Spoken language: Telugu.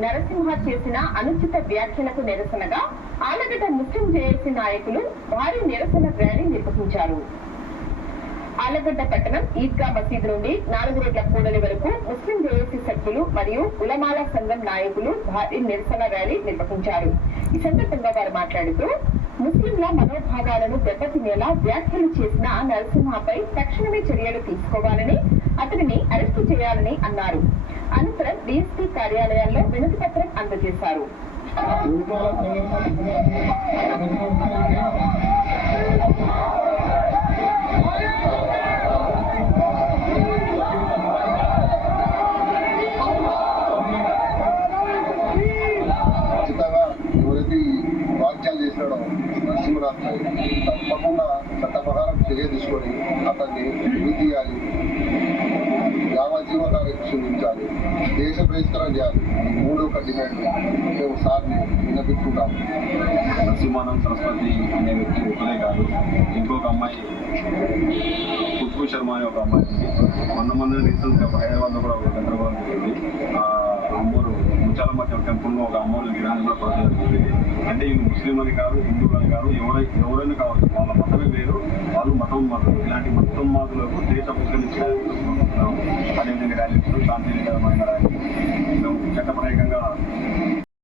నరసింహ చేసిన అనుచిత వ్యాఖ్యలకు నిరసనగా ఆలగడ్డ ముస్లిం జేఏసీ నాయకులు భారీ నిరసన ర్యాలీ నిర్వహించారు. ఆలగడ్డ పట్టణం ఈద్గా మసీద్ నుండి 4 రోడ్ల కూడలి వరకు ముస్లిం జేఏసీ సభ్యులు మరియు ఉలమాల సంఘం నాయకులు భారీ నిరసన ర్యాలీ నిర్వహించారు. ఈ సందర్భంగా వారు మాట్లాడుతూ ముస్లింల మనోభావాలను దెబ్బతినేలా వ్యాఖ్యలు చేసిన నరసింహపై తక్షణమే చర్యలు తీసుకోవాలని, అతనిని అరెస్టు చేయాలని అన్నారు. అనంతరం డీఎస్పీ కార్యాలయాల్లో వినతి పత్రం అందజేశారు. వాక్యాలు చేసినాడు నరసింహనాథ్ తప్పకుండా చట్ట ప్రకారం చర్య తీసుకొని అతన్ని ఉరి తీయాలి, యావజ్జీవ శిక్షించాలి, దేశ బహిష్కరణ చేయాలి. 3 డిమాండ్ మేము సార్ని విన్నపించుకుంటాము. నరసింహానం సరస్వతి అనే వ్యక్తి ఒకరే కాదు, ఇంకొక అమ్మాయి ఖుష్బూ శర్మ అనే ఒక అమ్మాయి ఉంది. మొన్న రీసెంట్గా హైదరాబాద్లో కూడా ఒక గందరగోళం జరిగింది. అమ్మోరు ముచ్చాల మధ్య టెంపుల్లో ఒక అమ్మోరు గిరాన్ని కూడా ప్రొడ్యూస్ జరిగింది. అంటే ఇది ముస్లింలని కాదు, హిందువులని కాదు, ఎవరైనా కావచ్చు, వాళ్ళ మతమే వేరు, వాళ్ళు మతం మారులు. ఇలాంటి మతం మారులకు దేశ బహిష్కరించారు. అదేవిధంగా ర్యాలీలు శాంతియుతమైన ర్యాలీ చట్టపరంగా